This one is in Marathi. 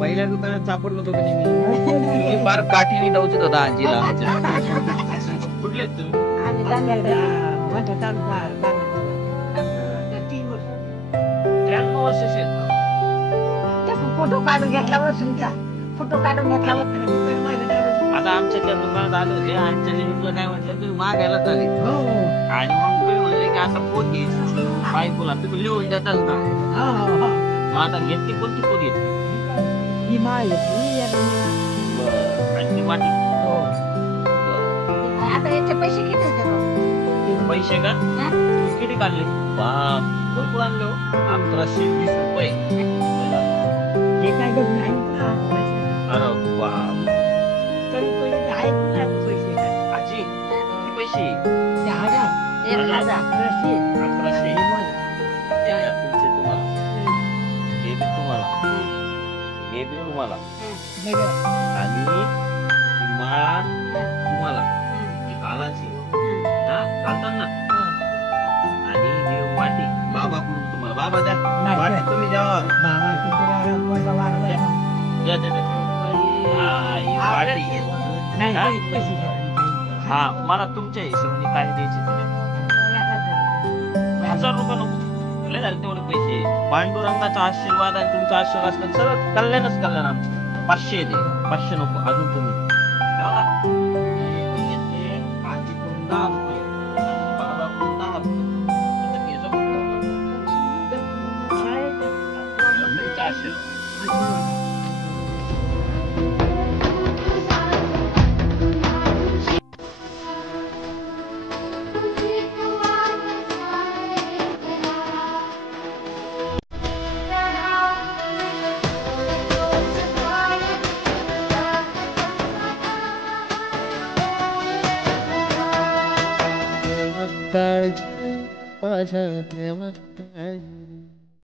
पहिल्या दुकानात सापडलो होतो कधी मी फार काठीने डवचत होता आजीला कुठले आहेत तुम्ही? त्र्याण्णव वर्षाचे आहेत. फोटो काढून घेतला तुमचा फोटो काढून घेतला आता आमच्या त्या दुकानात आले होते आमच्या लिमिटला काय म्हटलं तुम्ही मागायला चालेल आणि मग तुम्ही म्हणले की आता पोत घ्यायची बायकोला तुम्ही लिहून देताल ना मग आता घेतली कोणती पोत घेतली आणि ती वाटी आता याचे पैसे किती होते पैसे का किती काढले बाप भरपूर आणले हो 1120 रुपये ते काय नाही अरे बाप कमी पैसे आहेत पैसे आजी किती पैसे 1000 रशीद 1100 तुमचे तुम्हाला हे बी तुम्हाला हे बी तुम्हाला आणि ही माळा तुम्हाला ही कालाची हा चालतात ना आणि हे वाटी बाबा कडून तुम्हाला बाबा द्या वाटी तुम्ही द्या द्या द्या हा ही वाटी हा मला तुमच्या हिशोबाने काय द्यायचे 1000 रुपये नको लय झाले तेवढे पैसे पांडुरंगाचा आशीर्वाद आणि तुमचा आशीर्वाद असलं सर कल्याणच कल्याण आमचं 500 दे 500 नको अजून तुम्ही घेतले आजीकडून 10 रुपये बाबाकडून 10 रुपये आता मी याचा तुमचा आशीर्वाद Pasha,